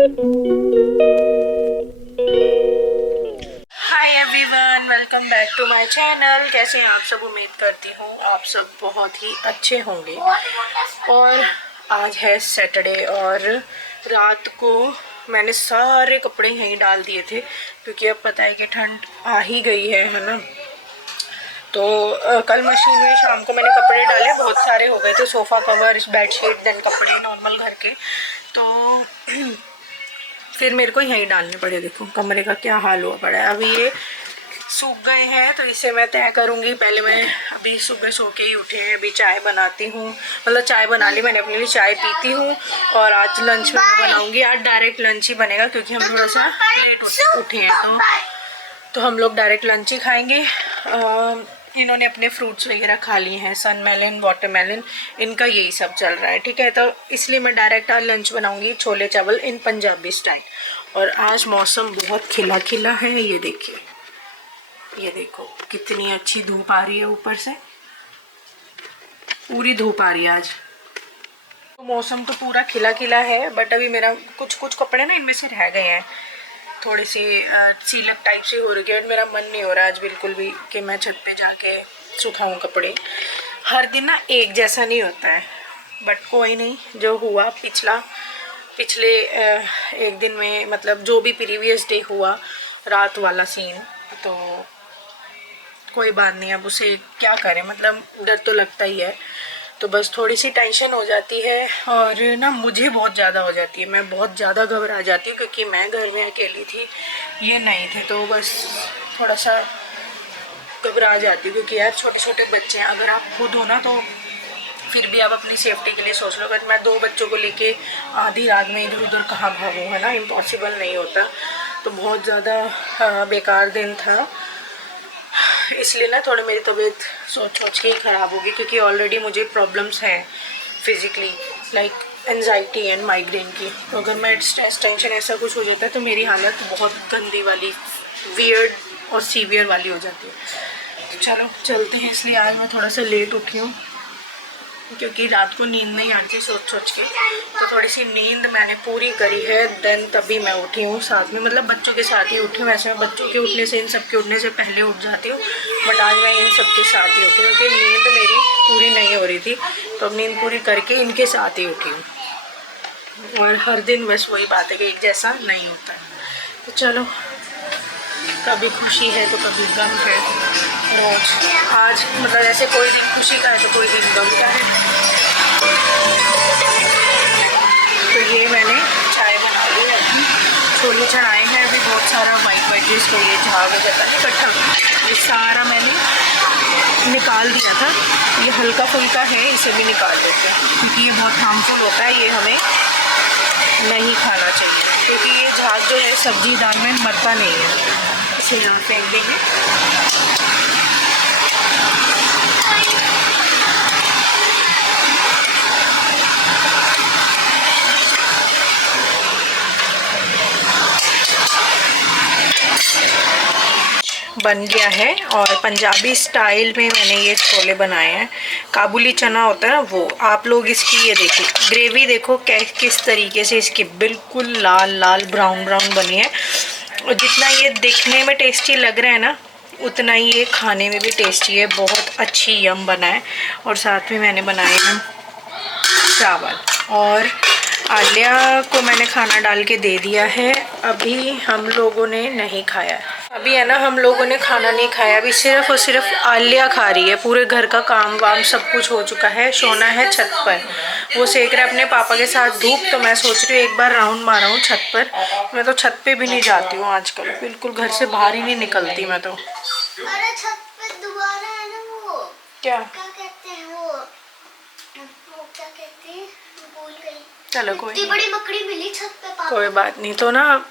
Hi everyone, welcome back to my channel. कैसे हैं आप सब? उम्मीद करती हूँ आप सब बहुत ही अच्छे होंगे। और आज है सैटरडे और रात को मैंने सारे कपड़े यहीं डाल दिए थे क्योंकि अब पता है कि ठंड आ ही गई है ना। तो कल मशीन में शाम को मैंने कपड़े डाले, बहुत सारे हो गए थे, सोफ़ा कवर, बेडशीट, देन कपड़े नॉर्मल घर के। तो फिर मेरे को यहीं डालने पड़े। देखो कमरे का क्या हाल हुआ पड़ा है। अभी ये सूख गए हैं तो इसे मैं तय करूँगी। पहले मैं अभी सुबह सो के ही उठे हैं, अभी चाय बनाती हूँ, मतलब चाय बना ली मैंने अपने लिए, चाय पीती हूँ। और आज लंच में मैं बनाऊँगी, आज डायरेक्ट लंच ही बनेगा क्योंकि हम थोड़ा सा लेट उठे हैं तो हम लोग डायरेक्ट लंच ही खाएँगे। इन्होंने अपने फ्रूट्स वगैरह खा लिए हैं, सन मेलन, वाटरमेलन, इनका यही सब चल रहा है, ठीक है। तो इसलिए मैं डायरेक्ट आज लंच बनाऊंगी, छोले चावल इन पंजाबी स्टाइल। और आज मौसम बहुत खिला खिला है, ये देखिए, ये देखो कितनी अच्छी धूप आ रही है, ऊपर से पूरी धूप आ रही है आज। तो मौसम तो पूरा खिला खिला है, बट अभी मेरा कुछ कपड़े ना इनमें से रह गए हैं, थोड़ी सी सीलक टाइप से हो रही है। मेरा मन नहीं हो रहा आज बिल्कुल भी कि मैं छत पे जाके सुखाऊं कपड़े। हर दिन ना एक जैसा नहीं होता है, बट कोई नहीं, जो हुआ पिछले एक दिन में, मतलब जो भी प्रीवियस डे हुआ रात वाला सीन, तो कोई बात नहीं, अब उसे क्या करें, मतलब डर तो लगता ही है। तो बस थोड़ी सी टेंशन हो जाती है और ना मुझे बहुत ज़्यादा हो जाती है, मैं बहुत ज़्यादा घबरा जाती हूँ क्योंकि मैं घर में अकेली थी, ये नहीं थे, तो बस थोड़ा सा घबरा जाती हूँ क्योंकि यार छोटे छोटे बच्चे हैं। अगर आप खुद हो ना तो फिर भी आप अपनी सेफ्टी के लिए सोच लो, बट मैं 2 बच्चों को लेके आधी रात में इधर उधर कहाँ भागूँ, है ना, इम्पॉसिबल नहीं होता। तो बहुत ज़्यादा बेकार दिन था, इसलिए ना थोड़ी मेरी तबीयत सोच के ही ख़राब होगी क्योंकि ऑलरेडी मुझे प्रॉब्लम्स हैं physically, like anxiety and migraine की। तो अगर मैं स्ट्रेस टेंशन ऐसा कुछ हो जाता है तो मेरी हालत बहुत गंदी वाली, वियर्ड और सीवियर वाली हो जाती है। तो चलो चलते हैं, इसलिए आज मैं थोड़ा सा लेट उठी हूँ क्योंकि रात को नींद नहीं आ रही थी सोच के। तो थोड़ी सी नींद मैंने पूरी करी है, देन तभी मैं उठी हूँ साथ में, मतलब बच्चों के साथ ही उठी हूँ। वैसे मैं बच्चों के उठने से, इन सब के उठने से पहले उठ जाती हूँ, बट आज मैं इन सब के साथ ही उठी हूँ क्योंकि नींद मेरी पूरी नहीं हो रही थी, तो अब नींद पूरी करके इनके साथ ही उठी हूँ। और हर दिन बस वही बात है कि एक जैसा नहीं होता है। तो चलो, कभी खुशी है तो कभी गम है, रोज आज मतलब ऐसे कोई दिन खुशी का है तो कोई दिन गम का है। तो ये मैंने चाय बना ली है, छोले चढ़ाए हैं, अभी बहुत सारा वाइट जिसको ये झाग जाता है इकट्ठा, ये सारा मैंने निकाल दिया था। ये हल्का फुल्का है, इसे भी निकाल देते हैं क्योंकि ये बहुत हार्मफुल होता है, ये हमें नहीं खाना चाहिए क्योंकि ये झाग जो है सब्जी दाल में मरता नहीं है। इसे यहाँ फेंक देंगे। बन गया है और पंजाबी स्टाइल में मैंने ये छोले बनाए हैं। काबुली चना होता है ना वो, आप लोग इसकी ये देखिए ग्रेवी देखो किस तरीके से इसकी बिल्कुल लाल लाल ब्राउन ब्राउन बनी है। और जितना ये दिखने में टेस्टी लग रहा है ना, उतना ही ये खाने में भी टेस्टी है, बहुत अच्छी यम बना है। और साथ में मैंने बनाए हैं चावल, और आलिया को मैंने खाना डाल के दे दिया है, अभी हम लोगों ने नहीं खाया है। अभी है ना, हम लोगों ने खाना नहीं खाया, अभी सिर्फ और सिर्फ आलिया खा रही है। पूरे घर का काम वाम सब कुछ हो चुका है, सोना है छत पर, वो सेक रहा है अपने पापा के साथ धूप। तो मैं सोच रही हूँ एक बार राउंड मारा हूँ छत पर। मैं तो छत पे भी नहीं जाती हूँ आजकल, बिल्कुल घर से बाहर ही नहीं निकलती मैं तो। अरे छत पे दोबारा है ना वो क्या कहते हैं वो क्या कहते हैं, भूल गई। चलो कोई इतनी बड़ी मकड़ी मिली छत पे पापा। कोई बात नहीं। तो ना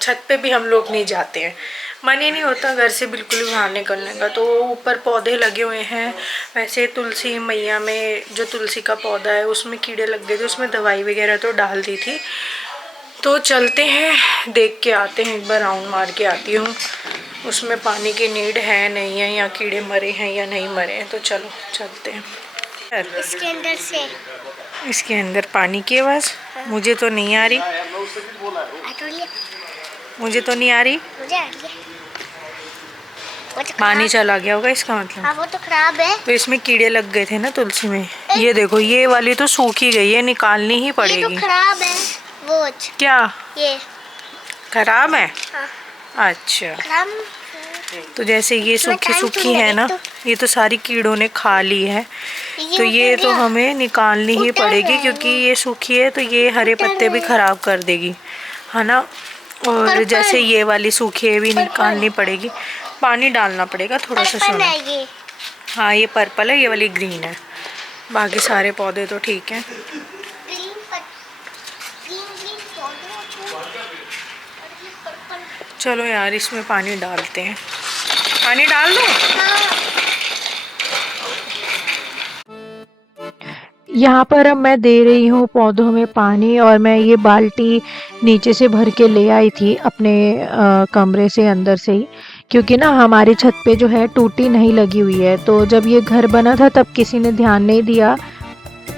छत पे भी हम लोग नहीं जाते हैं, मन ही नहीं होता घर से बिल्कुल भी बाहर निकलने का। तो ऊपर पौधे लगे हुए हैं, वैसे तुलसी मैया में जो तुलसी का पौधा है उसमें कीड़े लग गए थे, उसमें दवाई वगैरह तो डाल दी थी। तो चलते हैं, देख के आते हैं, एक बार राउंड मार के आती हूँ उसमें पानी की नीड है नहीं है, या कीड़े मरे हैं या नहीं मरे हैं। तो चलो चलते हैं। इसके अंदर से इसके अंदर पानी की आवाज़ मुझे तो नहीं आ रही। थोड़ी है, मुझे तो नहीं आ रही। मुझे आ रही है। वो तो पानी खराब- चला गया होगा इसका मतलब। हाँ वो तो खराब है। तो इसमें कीड़े लग गए थे ना तुलसी में। ये देखो ये वाली तो सूखी गई है, निकालनी ही ये पड़ेगी। तो खराब है। वो क्या ये खराब है? हाँ अच्छा, खराब। तो जैसे ये इसमें सूखी टाइम सूखी थोड़ी है लगे ना, ये तो सारी कीड़ों ने खा ली है। तो ये उतर तो गया। हमें निकालनी ही उतर पड़ेगी, गया क्योंकि वो। ये सूखी है तो ये हरे उतर पत्ते भी गया। खराब कर देगी, है ना। और पर्पल। जैसे ये वाली सूखी है भी पर्पल। निकालनी पड़ेगी। पानी डालना पड़ेगा थोड़ा सा पर्पल सोना। है ये। हाँ ये पर्पल है, ये वाली ग्रीन है। बाकी सारे पौधे तो ठीक हैं। ग्रीन ग्रीन पौधे होते हैं। और ये पर्पल। चलो यार इसमें पानी डालते हैं। पानी डाल दो। हाँ यहाँ पर अब मैं दे रही हूँ पौधों में पानी, और मैं ये बाल्टी नीचे से भर के ले आई थी अपने कमरे से अंदर से ही, क्योंकि ना हमारी छत पे जो है टूटी नहीं लगी हुई है। तो जब ये घर बना था तब किसी ने ध्यान नहीं दिया।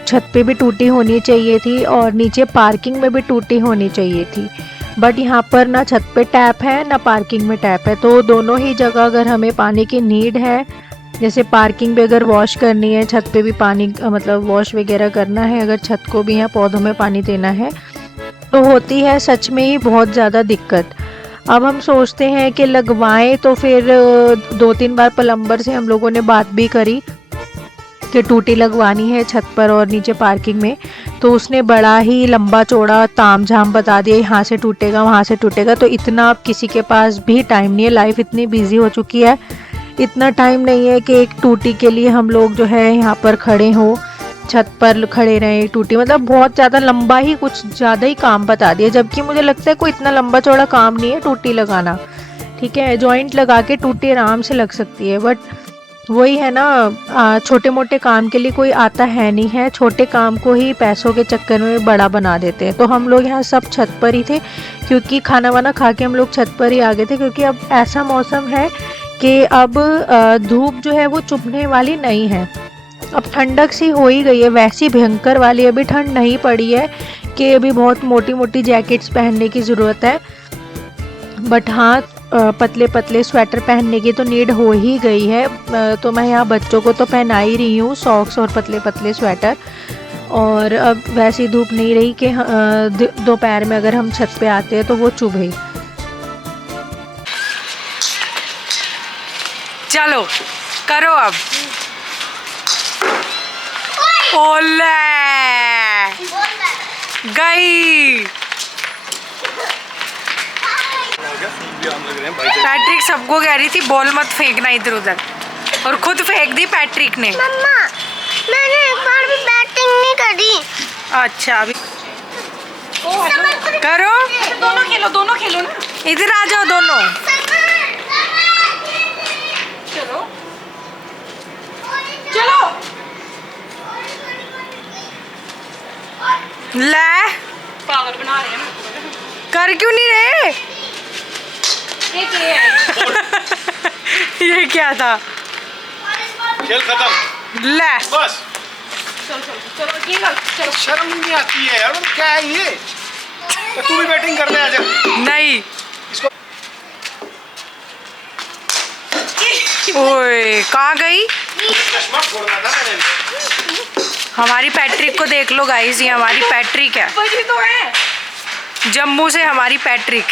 छत पे भी टूटी होनी चाहिए थी और नीचे पार्किंग में भी टूटी होनी चाहिए थी, बट यहाँ पर ना छत पे टैप है ना पार्किंग में टैप है। तो दोनों ही जगह अगर हमें पानी की नीड है, जैसे पार्किंग पे अगर वॉश करनी है, छत पे भी पानी मतलब वॉश वगैरह करना है, अगर छत को भी या पौधों में पानी देना है, तो होती है सच में ही बहुत ज़्यादा दिक्कत। अब हम सोचते हैं कि लगवाएं, तो फिर 2-3 बार प्लम्बर से हम लोगों ने बात भी करी कि टूटी लगवानी है छत पर और नीचे पार्किंग में। तो उसने बड़ा ही लंबा चौड़ा ताम झाम बता दिया, यहाँ से टूटेगा वहाँ से टूटेगा। तो इतना अब किसी के पास भी टाइम नहीं है, लाइफ इतनी बिजी हो चुकी है, इतना टाइम नहीं है कि एक टूटी के लिए हम लोग जो है यहाँ पर खड़े हों, छत पर खड़े रहें। टूटी मतलब बहुत ज़्यादा लंबा ही, कुछ ज़्यादा ही काम बता दिया, जबकि मुझे लगता है कोई इतना लंबा चौड़ा काम नहीं है टूटी लगाना। ठीक है, जॉइंट लगा के टूटी आराम से लग सकती है, बट वही है ना, छोटे मोटे काम के लिए कोई आता है नहीं है, छोटे काम को ही पैसों के चक्कर में बड़ा बना देते हैं। तो हम लोग यहाँ सब छत पर ही थे, क्योंकि खाना वाना खा के हम लोग छत पर ही आ गए थे, क्योंकि अब ऐसा मौसम है कि अब धूप जो है वो चुभने वाली नहीं है। अब ठंडक सी हो ही गई है, वैसी भयंकर वाली अभी ठंड नहीं पड़ी है कि अभी बहुत मोटी मोटी जैकेट्स पहनने की ज़रूरत है, बट हाँ पतले पतले स्वेटर पहनने की तो नीड हो ही गई है। तो मैं यहाँ बच्चों को तो पहना ही रही हूँ सॉक्स और पतले पतले स्वेटर। और अब वैसी धूप नहीं रही कि दोपहर में अगर हम छत पे आते हैं तो वो चुभे। चलो करो अब। ओले गई। पैट्रिक सबको कह रही थी बॉल मत फेंकना इधर उधर, और खुद फेंक दी पैट्रिक ने। मम्मा मैंने एक बार भी बैटिंग नहीं करी। अच्छा अभी करो, दोनों खेलो ना, इधर आ जाओ दोनों। चलो चलो ले, पागल बना रहे हैं, कर क्यों नहीं रहे? ये क्या था? खेल खत्म, ले बस। चलो ये चलो। शर्म नहीं आती है यार, क्या है ये? तो तू भी बैटिंग करने आ जा। नहीं इसको ओए कहाँ गई? चश्मा छोड़ना था मैंने। हमारी पैट्रिक को देख लो गाइस, ये हमारी पैट्रिक है, वही तो है। जम्मू से हमारी पैट्रिक।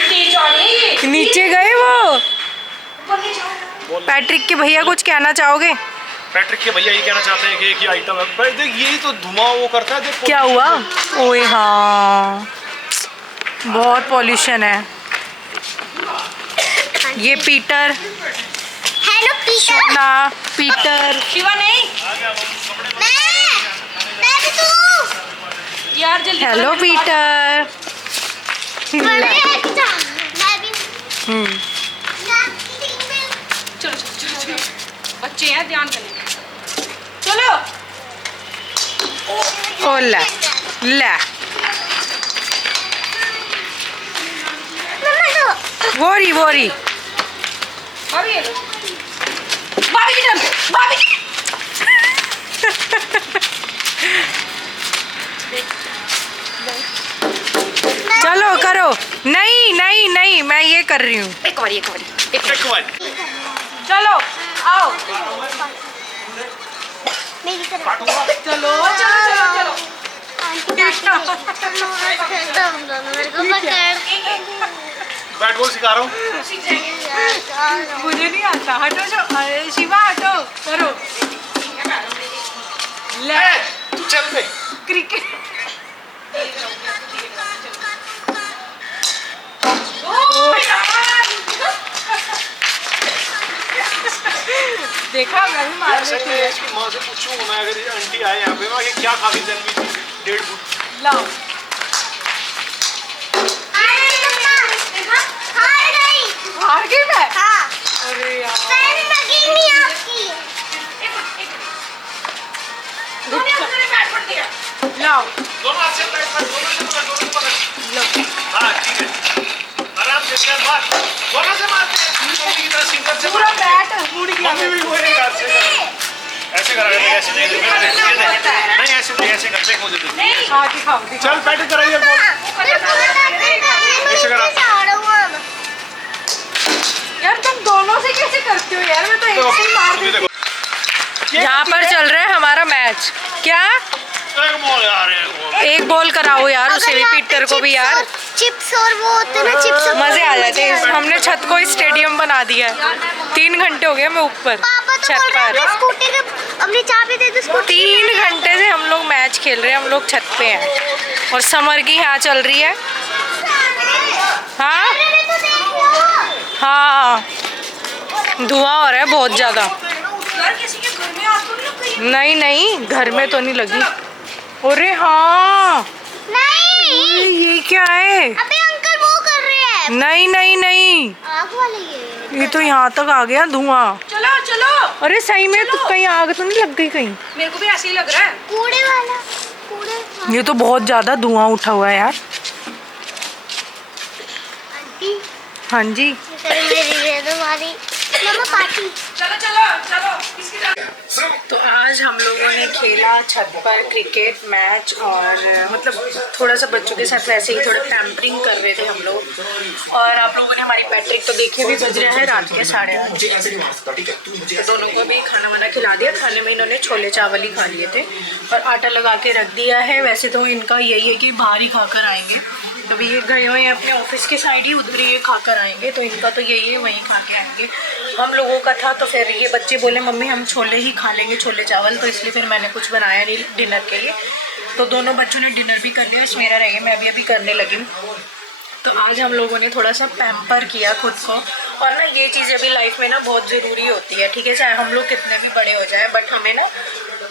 तेज आ रही है ये। नीचे गए वो। ऊपर नहीं जाओ। पैट्रिक के भैया कुछ कहना चाहोगे? पैट्रिक के भैया ये कहना चाहते हैं कि एक ही आइटम है। भाई देख यही तो धुआं वो करता है, देख क्या हुआ? ओए हाँ बहुत पॉल्यूशन है। ये पीटर, हेलो पीटर। ना पीटर, शिवा नहीं मैं भी तू। यार जल्दी हेलो पीटर। मैं भी चलो चलो चलो बच्चे हैं ध्यान करने। चलो ओ ले ले, वोरी वोरी। भाभी ये लो। भाभी की टर्न, भाभी की। नहीं, मैं ये कर रही हूँ। एक बारी एक बार चलो आओ, मेरी तरफ चलो चलो चलो चलो। तुम दोनों मेरे को पकड़ बैट बॉल सिखा रहा हूँ। मुझे नहीं आता, हटो जो, अरे शिवा हटो, करो ले तू चल पे। क्रिकेट। देखा मैं भी मार सही लेती में हूँ। इसकी माँ से पूछूंगा मैं, अगर ये आंटी आए यहाँ पे, मैं कि क्या खा के जन्मी थी 1.5 फुट। लाओ हार गई मैं। अरे यार लाओ दोनों हाथ से पकड़, दोनों से पकड़, दोनों से पकड़। लो हाँ ठीक है, आराम से कर, मार, दोनों से मारते हैं, मम्मी की तरह सिंगल से पूरा मारते हैं। बैट मुड़ गया। मम्मी भी वही हाथ से कर, ऐसे करा, ऐसे नहीं, नहीं ऐसे नहीं, ऐसे कर, देख मुझे देख। हाँ दिखाओ दिखाओ। चल बैट कराइए बॉल, ऐसे करा। यार तुम दोनों से कैसे करते हो यार, मैं तो एक से ही मार देखो, देती। देखो। यहाँ पर चल रहा है हमारा मैच। क्या एक बॉल यार, एक बॉल। एक बॉल कराओ यार उसे रिपीटर को भी यार, चिप्स और वो होते हैं ना, चिप्स मजे आ जाते हैं। हमने छत को स्टेडियम बना दिया है। 3 घंटे हो गए मैं ऊपर पापा तो छत बोल रहे पर। हैं स्कूटी के अपनी चाबी दे दो स्कूटी 3 घंटे से हम लोग मैच खेल रहे हैं, हम लोग छत पे हैं और समर की यहाँ चल रही है। हाँ हाँ धुआं हो रहा है बहुत ज्यादा। यार किसी के घर में आग तो नहीं लग गई? नहीं नहीं घर में तो नहीं लगी। अरे हाँ नहीं, ये क्या है? अबे अंकल वो कर रहे हैं नहीं नहीं नहीं, आग वाले ये ये तो यहाँ तक आ गया धुआं। चलो चलो, अरे सही में तो कहीं आग तो नहीं लग गई कहीं? मेरे को भी ऐसे ही लग रहा है। कूड़े वाला कूड़े। ये तो बहुत ज्यादा धुआं उठा हुआ है यार। आंटी हाँ जी मेरी दे दो वाली मम्मा पार्टी। चलो चलो चलो, किसकी तरफ? तो आज हम लोगों ने खेला छत पर क्रिकेट मैच और मतलब थोड़ा सा बच्चों के साथ वैसे ही थोड़ा पैम्परिंग कर रहे थे हम लोग। और आप लोगों ने हमारी पैट्रिक तो देखिए भी बज रहा है रात के 8:30। तो दोनों को भी खाना वाना खिला दिया। खाने में इन्होंने छोले चावल ही खा लिए थे और आटा लगा के रख दिया है। वैसे तो इनका यही है कि बाहर ही खाकर आएंगे, तो भी ये गए हुए हैं अपने ऑफिस के साइड ही, उधर ही खाकर आएंगे। तो इनका तो यही है वहीं खा के आएंगे। हम लोगों का था तो फिर ये बच्चे बोले मम्मी हम छोले ही खा लेंगे, छोले चावल, तो इसलिए फिर मैंने कुछ बनाया नहीं डिनर के लिए। तो दोनों बच्चों ने डिनर भी कर लिया और सवेरा रह गया, मैं भी अभी करने लगी हूँ। तो आज हम लोगों ने थोड़ा सा पैम्पर किया खुद को। और ना ये चीज़ें भी लाइफ में ना बहुत ज़रूरी होती है, ठीक है, चाहे हम लोग कितने भी बड़े हो जाए, बट हमें ना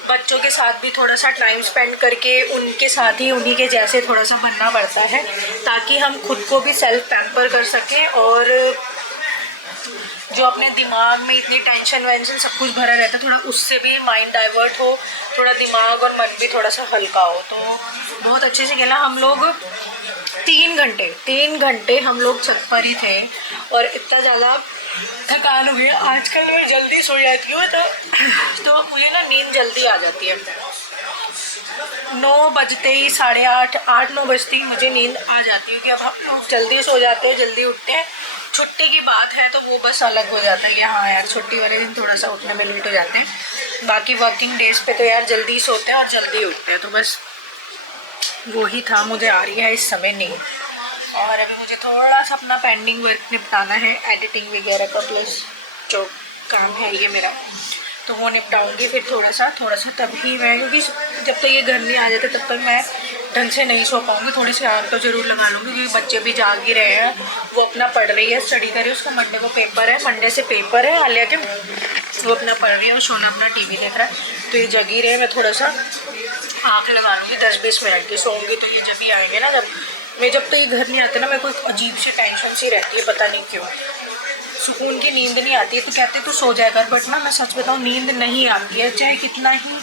बच्चों के साथ भी थोड़ा सा टाइम स्पेंड करके उनके साथ ही उन्हीं के जैसे थोड़ा सा बनना पड़ता है, ताकि हम खुद को भी सेल्फ पैम्पर कर सकें और जो अपने दिमाग में इतनी टेंशन वेंशन सब कुछ भरा रहता है, थोड़ा उससे भी माइंड डाइवर्ट हो, थोड़ा दिमाग और मन भी थोड़ा सा हल्का हो। तो बहुत अच्छे से खेला हम लोग। 3 घंटे हम लोग छत पर ही थे और इतना ज़्यादा थकान हो गई। आजकल मैं जल्दी सो जाती हूँ तो मुझे ना नींद जल्दी आ जाती है। 9 बजते ही 8:30 8-9 बजते ही मुझे नींद आ जाती है कि अब हम लोग जल्दी सो जाते हैं, जल्दी उठते हैं। छुट्टी की बात है तो वो बस अलग हो जाता है कि हाँ यार छुट्टी वाले दिन थोड़ा सा उठने में लेट हो जाते हैं। बाकी वर्किंग डेज पे तो यार जल्दी सोते हैं और जल्दी उठते हैं। तो बस वो ही था, मुझे आ रही है इस समय नींद। और अभी मुझे थोड़ा सा अपना पेंडिंग वर्क निपटाना है, एडिटिंग वगैरह का, प्लस जो काम है ये मेरा, तो वो निपटाऊंगी फिर थोड़ा सा तभी मैं, क्योंकि जब तक ये घर नहीं आ जाते तब तक मैं ढंग से नहीं सो पाऊंगी। थोड़ी सी आग तो ज़रूर लगा लूँगी क्योंकि बच्चे भी जाग ही रहे हैं। वो अपना पढ़ रही है, स्टडी कर रही है, उसका मंडे को पेपर है, मंडे से पेपर है आलिया के, वो अपना पढ़ रही है और सोना अपना टीवी देख रहा है। तो ये जगी रहे, मैं थोड़ा सा आँख लगा लूँगी 10-20 मिनट की, सोऊंगी। तो ये जब ही आएंगे ना, जब तक ये घर नहीं आते ना, मेरे को एक अजीब सी टेंशन सी रहती है, पता नहीं क्यों, सुकून की नींद नहीं आती है। तो कहते तो सो जाया कर, बट ना मैं सच बताऊँ नींद नहीं आती है, चाहे कितना ही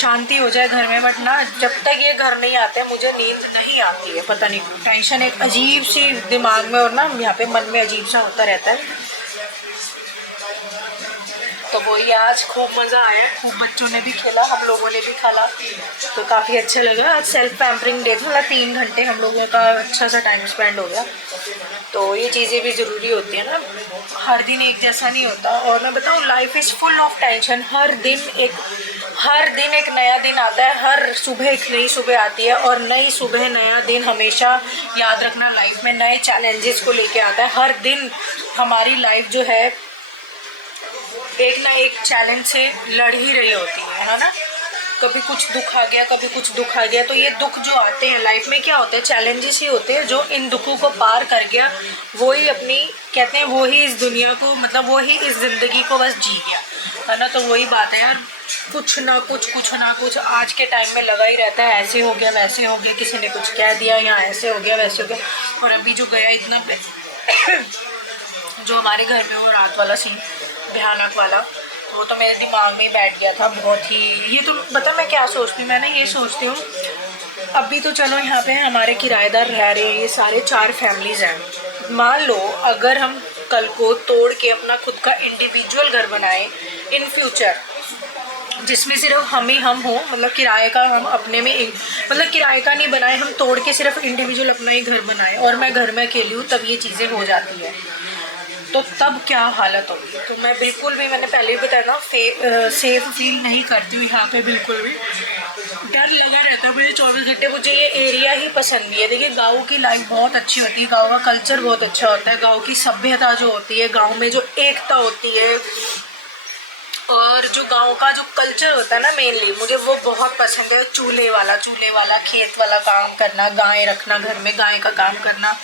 शांति हो जाए घर में, बट ना जब तक ये घर नहीं आते मुझे नींद नहीं आती है। पता नहीं टेंशन एक अजीब सी दिमाग में और ना यहाँ पे मन में अजीब सा होता रहता है। तो वही आज खूब मज़ा आया, खूब बच्चों ने भी खेला, हम लोगों ने भी खाला, तो काफ़ी अच्छा लगा। आज सेल्फ पैम्परिंग डे था, मतलब 3 घंटे हम लोगों का अच्छा सा टाइम स्पेंड हो गया। तो ये चीज़ें भी ज़रूरी होती है ना, हर दिन एक जैसा नहीं होता। और मैं बताऊँ, life is full of tension. हर दिन एक नया दिन आता है, हर सुबह एक नई सुबह आती है, और नई सुबह नया दिन हमेशा याद रखना लाइफ में नए चैलेंजेस को लेके आता है। हर दिन हमारी लाइफ जो है एक ना एक चैलेंज से लड़ ही रही होती है ना। कभी कुछ दुख आ गया, कभी कुछ दुख आ गया, तो ये दुख जो आते हैं लाइफ में क्या होते हैं, चैलेंजेस ही होते हैं। जो इन दुखों को पार कर गया वो ही अपनी, कहते हैं वो ही इस दुनिया को, मतलब वो ही इस ज़िंदगी को बस जी गया, है ना। तो वही बात है यार, कुछ ना कुछ आज के टाइम में लगा ही रहता है। ऐसे हो गया, वैसे हो गया, किसी ने कुछ कह दिया, यहाँ ऐसे हो गया, वैसे हो गया। और अभी जो गया इतना जो हमारे घर में वो रात वाला सीन भयानक वाला, वो तो मेरे दिमाग में ही बैठ गया था बहुत ही। ये तो पता मैं क्या सोचती हूँ, मैं ना ये सोचती हूँ, अभी तो चलो यहाँ पे हमारे किराएदार रह रहे हैं, ये सारे 4 फैमिलीज़ हैं। मान लो अगर हम कल को तोड़ के अपना खुद का इंडिविजुअल घर बनाए इन फ्यूचर, जिसमें सिर्फ हम ही हम हो, मतलब किराए का हम अपने में मतलब किराए का नहीं बनाए, हम तोड़ के सिर्फ इंडिविजुअल अपना ही घर बनाए, और मैं घर में अकेली हूँ, तब ये चीज़ें हो जाती है, तो तब क्या हालत होगी। तो मैं बिल्कुल भी, मैंने पहले भी बताया ना, सेफ फील नहीं करती हूँ यहाँ पे, बिल्कुल भी डर लगा रहता है मुझे 24 घंटे। मुझे ये एरिया ही पसंद नहीं है। देखिए, गाँव की लाइफ बहुत अच्छी होती है, गाँव का कल्चर बहुत अच्छा होता है, गाँव की सभ्यता जो होती है, गाँव में जो एकता होती है, और जो गांव का जो कल्चर होता है ना, मेनली मुझे वो बहुत पसंद है। चूल्हे वाला खेत वाला काम करना, गाय रखना घर में, गाय का काम करना,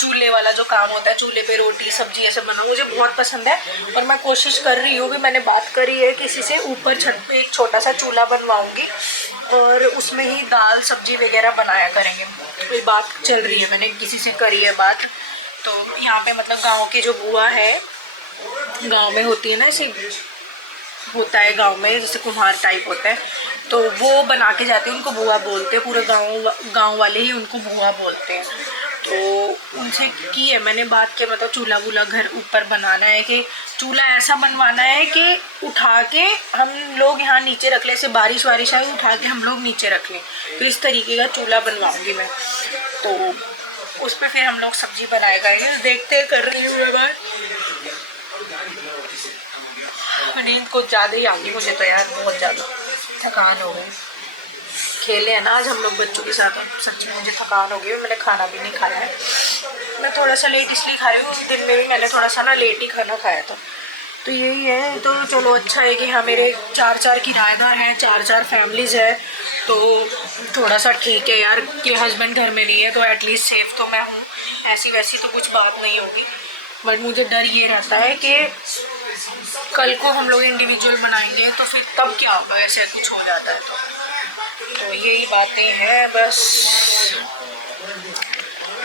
चूल्हे वाला जो काम होता है, चूल्हे पे रोटी सब्जी ऐसे बनाना, मुझे बहुत पसंद है। और मैं कोशिश कर रही हूँ कि मैंने बात करी है किसी से, ऊपर छत पे एक छोटा सा चूल्हा बनवाऊँगी और उसमें ही दाल सब्जी वगैरह बनाया करेंगे। कोई बात चल रही है, मैंने किसी से करी है बात। तो यहाँ पे मतलब गाँव की जो बुआ है, गाँव में होती है ना, ऐसे होता है गांव में, जैसे कुम्हार टाइप होता है, तो वो बना के जाते हैं, उनको बुआ बोलते हैं। पूरे गांव वाले ही उनको बुआ बोलते हैं। तो उनसे की है मैंने बात के, मतलब चूल्हा वूल्हा घर ऊपर बनाना है, कि चूल्हा ऐसा बनवाना है कि उठा के हम लोग यहाँ नीचे रख लें, ऐसे बारिश वारिश आए उठा के हम लोग नीचे रख लें। तो इस तरीके का चूल्हा बनवाऊँगी मैं, तो उस पर फिर हम लोग सब्जी बनाए खाएंगे। देखते कर रही हूँ मैं बात। नींद कुछ ज़्यादा ही आ गई मुझे तो यार, बहुत ज़्यादा थकान हो गई। खेले हैं ना आज हम लोग बच्चों के साथ, सच में मुझे थकान हो गई। मैंने खाना भी नहीं खाया है, मैं थोड़ा सा लेट इसलिए खा रही हूँ, दिन में भी मैंने थोड़ा सा ना लेट ही खाना खाया था। तो यही है। तो चलो अच्छा है कि हाँ, मेरे 4 किराएदार हैं, 4 फैमिलीज़ है, तो थोड़ा सा ठीक है यार कि हस्बैंड घर में नहीं है, तो एटलीस्ट सेफ तो मैं हूँ। ऐसी वैसी तो कुछ बात नहीं होगी, बट मुझे डर ये रहता है कि कल को हम लोग इंडिविजुअल बनाएंगे तो फिर तब क्या होगा, ऐसे कुछ हो जाता है तो यही बातें हैं बस।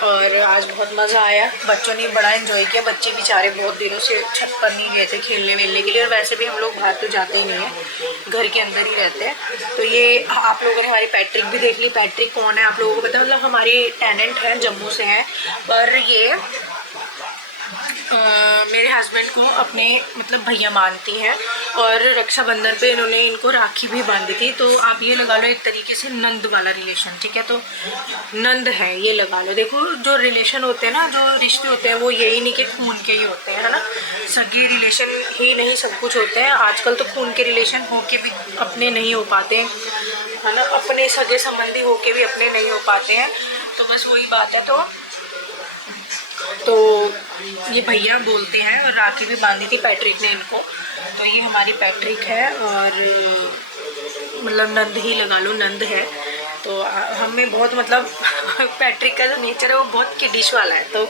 और आज बहुत मज़ा आया, बच्चों ने बड़ा एंजॉय किया। बच्चे बेचारे बहुत दिनों से छत पर नहीं गए थे खेलने वेलने के लिए, और वैसे भी हम लोग बाहर तो जाते ही नहीं हैं, घर के अंदर ही रहते हैं। तो ये आप लोगों ने हमारी पैट्रिक भी देख ली। पैट्रिक कौन है आप लोगों को पता है, मतलब हमारी टेनेंट है, जम्मू से हैं, पर ये मेरे हस्बैंड को अपने मतलब भैया मानती हैं, और रक्षाबंधन पे इन्होंने इनको राखी भी बांधी थी। तो आप ये लगा लो एक तरीके से नंद वाला रिलेशन, ठीक है। तो नंद है, ये लगा लो। देखो जो रिलेशन होते हैं ना, जो रिश्ते होते हैं, वो यही नहीं कि खून के ही होते हैं, है ना। सगे रिलेशन ही नहीं सब कुछ होते हैं। आजकल तो खून के रिलेशन होके भी अपने नहीं हो पाते हैं, है ना। अपने सगे संबंधी होके भी अपने नहीं हो पाते हैं, तो बस वही बात है। तो ये भैया बोलते हैं, और राखी भी बांधी थी पैट्रिक ने इनको। तो ये हमारी पैट्रिक है, और मतलब नंद ही लगा लो, नंद है। तो हमें बहुत मतलब पैट्रिक का जो नेचर है वो बहुत किडिश वाला है, तो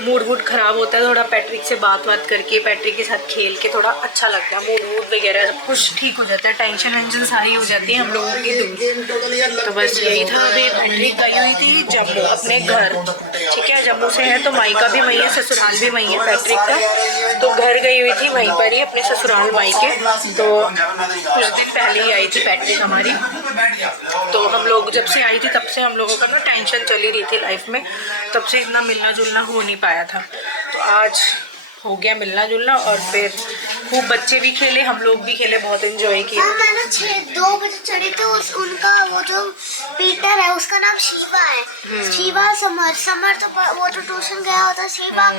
मूड वूड ख़राब होता है थोड़ा पैट्रिक से बात करके, पैट्रिक के साथ खेल के थोड़ा अच्छा लगता है, मूड वूड वगैरह सब कुछ ठीक हो जाता है, टेंशन वेंशन सारी हो जाती है हम लोगों की दूर। तो बस यही था। अभी पैट्रिक गई हुई थी जम्मू अपने घर, ठीक है। जम्मू से है तो मायका भी वहीं है, ससुराल भी वहीं है पैट्रिक का। तो घर गई हुई थी वहीं पर ही अपने ससुराल मायके। तो कुछ दिन पहले ही आई थी पैट्रिक हमारी। तो हम लोग जब से आई थी तब से हम लोगों का ना टेंशन चली रही थी लाइफ में, तब से इतना मिलना जुलना हो नहीं पाया था। तो आज हो गया मिलना जुलना, और फिर खूब बच्चे भी खेले, हम लोग भी खेले, बहुत एंजॉय किया। मैं ना 2 बजे चढ़ी तो उनका वो जो पीटर है उसका नाम शिवा है। शिवा समर तो वो तो ट्यूशन गया होता। शिवा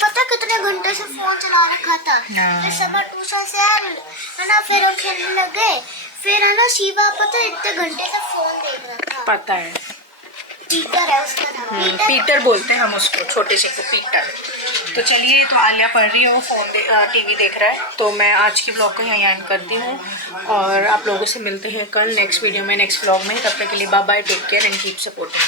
पता कितने घंटे से फोन चला रखा था। फिर समर ट्यूशन से आया है ना, फिर हम खेलने लग गए। फिर है ना शिवा पता इतने घंटे से फोन देख रहा था। पता है, पीटर है उसका नाम। पीटर बोलते हैं हम उसको, छोटे से को पीटर। तो चलिए, तो आलिया पढ़ रही है, वो फोन टीवी देख रहा है। तो मैं आज की ब्लॉग को यहीं एंड करती हूँ और आप लोगों से मिलते हैं कल नेक्स्ट वीडियो में, नेक्स्ट ब्लॉग में। तब तक के लिए bye bye, take care and keep supporting.